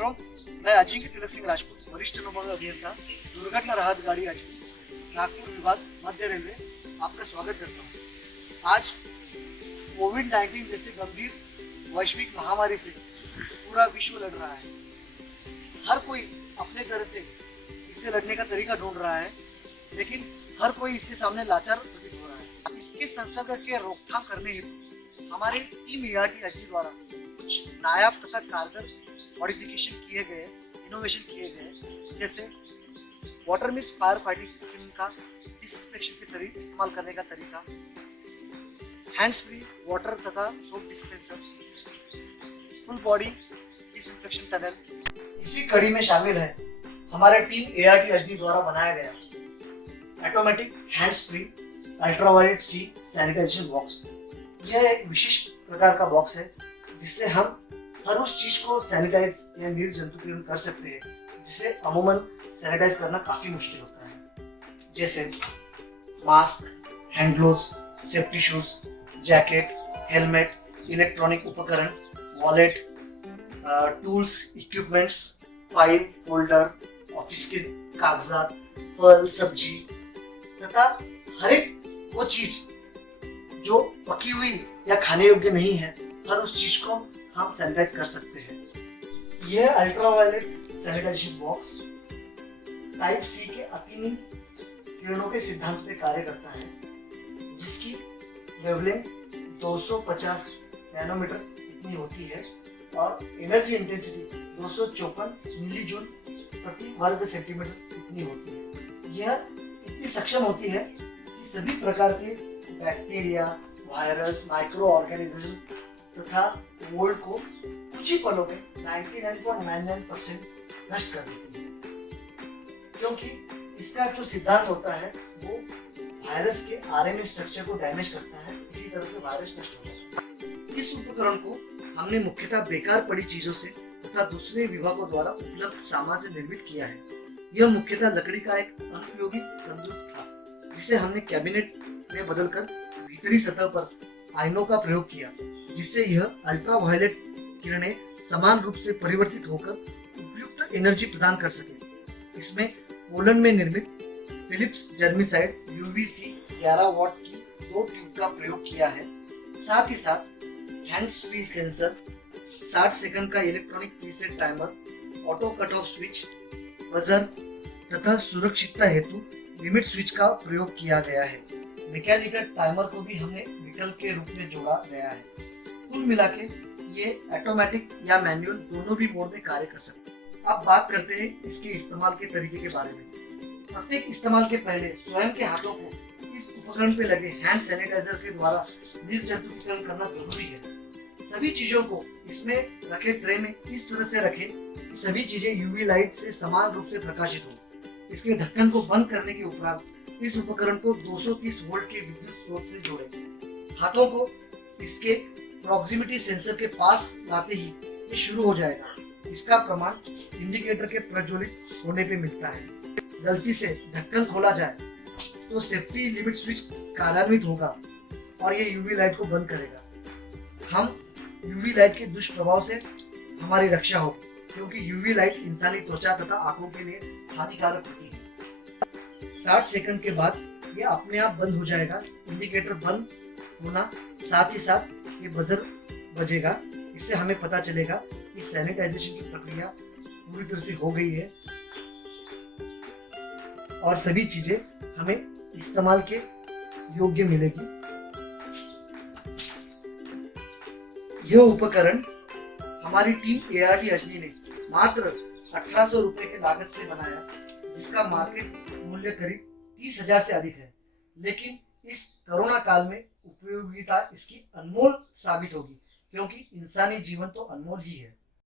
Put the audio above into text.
मित्रों, मैं अजिंक्य तिलक सिंह राजपूत, वरिष्ठ अनुभवी अभियंता, दुर्घटना राहत गाड़ी अजमेर, नागपुर विभाग, मध्य रेलवे, आपका स्वागत करता हूँ। आज कोविड-19 जैसे गंभीर वैश्विक महामारी से पूरा विश्व लड़ रहा है। हर कोई अपने तरह से इससे लड़ने का तरीका ढूंढ रहा है, लेकिन हर कोई इसके सामने लाचार प्रतीत हो रहा है। इसके संसर्ग के रोकथाम करने हेतु हमारे टीम एआरटी अजमेर द्वारा कुछ नायाब तथा कारगर मॉडिफिकेशन किए गए, इनोवेशन किए गए, जैसे water mist fire fighting system का डिसइंफेक्शन के तरीके इस्तेमाल करने का तरीका, हैंड्स फ्री वाटर तथा soap dispenser system, full body disinfection tunnel. इसी कड़ी में शामिल है हमारे टीम एआरटी अजमेर द्वारा बनाया गया ऑटोमेटिक हैंड्स फ्री अल्ट्रावायलेट सी सैनिटाइजेशन बॉक्स। यह एक विशेष प्रकार का बॉक्स है जिससे हम हर उस चीज को सैनिटाइज या निर्जंतुकीकरण कर सकते हैं जिसे अमूमन सैनिटाइज करना काफी मुश्किल होता है, जैसे mask, hand gloves, safety shoes, jacket, helmet, electronic उपकरण, wallet, tools, equipments, file, folder, office के कागजात, फल, सब्जी तथा हर एक वो चीज जो पकी हुई या खाने योग्य नहीं है, हर उस चीज को हम सैनिटाइज कर सकते हैं। यह ultraviolet sanitisation box type C के अतिनील किरणों के सिद्धांत पे कार्य करता है, जिसकी वेवलेंथ 250 नैनोमीटर इतनी होती है और एनर्जी इंटेंसिटी 254 मिली जूल प्रति वर्ग सेंटीमीटर इतनी होती है। यह इतनी सक्षम होती है कि सभी प्रकार के बैक्टीरिया, वायरस, माइक्रो ऑर्गेनिज्म तथा मोल्ड को कुछ ही पलों में 99.99% नष्ट कर देती है, क्योंकि इसका जो सिद्धांत होता है वो वायरस के आरएनए स्ट्रक्चर को डैमेज करता है, इसी तरह से वायरस नष्ट हो जाता है। इस उपकरण को हमने मुख्यतः बेकार पड़ी चीजों से तथा दूसरे विभागों द्वारा उपलब्ध सामान से निर्मित किया है। यह मुख्यतः लकड़ी का एक अनुपयोगी संदूक था, जिसे हमने कैबिनेट में बदलकर भीतरी सतह पर आयनों का प्रयोग किया, जिससे यह अल्ट्रावायलेट किरणें समान रूप से परिवर्तित होकर उपयुक्त एनर्जी प्रदान कर सके। इसमें पोलैंड में निर्मित फिलिप्स जर्मिसाइड यूवीसी 11 वॉट की 2 ट्यूब का प्रयोग किया है। साथ ही साथ हैंड्स फ्री सेंसर, 60 सेकंड का electronic preset timer, auto cut off switch, buzzer तथा सुरक्षितता हेतु लिमिट स्विच का प्रयोग किया गया है। मैकेनिकल टाइमर को भी हमने विकल्प के रूप में जोड़ा गया है। कुल मिला के ये ऑटोमेटिक या मैनुअल दोनों भी मोड में कार्य कर सकते हैं। अब बात करते हैं इसके इस्तेमाल के तरीके के बारे में। प्रत्येक इस्तेमाल के पहले स्वयं के हाथों को इस उपकरण पे लगे हैंड सैनिटाइजर के द्वारा निर्जंतुकीकरण करना जरूरी है। सभी चीजों को इसमें रखे ट्रे में इस तरह से रखें कि सभी चीजें यूवी लाइट से समान रूप से प्रकाशित हो। इसके ढक्कन को बंद करने के उपरांत इस उपकरण को 230 वोल्ट के विद्युत स्रोत से जोड़ें। हाथों को इसके प्रॉक्सिमिटी सेंसर के पास लाते ही ये शुरू हो जाएगा। इसका प्रमाण इंडिकेटर के प्रज्वलित होने पे मिलता है। गलती से ढक्कन खोला जाए तो सेफ्टी लिमिट स्विच कार्यान्वित होगा और ये यूवी लाइट को बंद करेगा। हम यूवी लाइट के दुष्प्रभाव से हमारी रक्षा होगी, क्योंकि यूवी लाइट इंसानी त्वचा तथा आंखों के लिए हानिकारक होती है। 60 सेकंड के बाद ये अपने आप बंद हो जाएगा। इंडिकेटर बंद होना साथ ही साथ ये बजर बजेगा। इससे हमें पता चलेगा कि सैनिटाइजेशन की प्रक्रिया पूरी तरह से हो गई है और सभी चीजें हमें इस्तेमाल के योग्य मिलेगी। यह उपकरण हमारी टीम एआरटी अजमेर ने मात्र 1800 रुपए के लागत से बनाया, जिसका मार्केट मूल्य करीब 30,000 से अधिक है। लेकिन इस कोरोना काल में उपयोगिता इसकी अनमोल साबित होगी, क्योंकि इंसानी जीवन तो अनमोल ही है।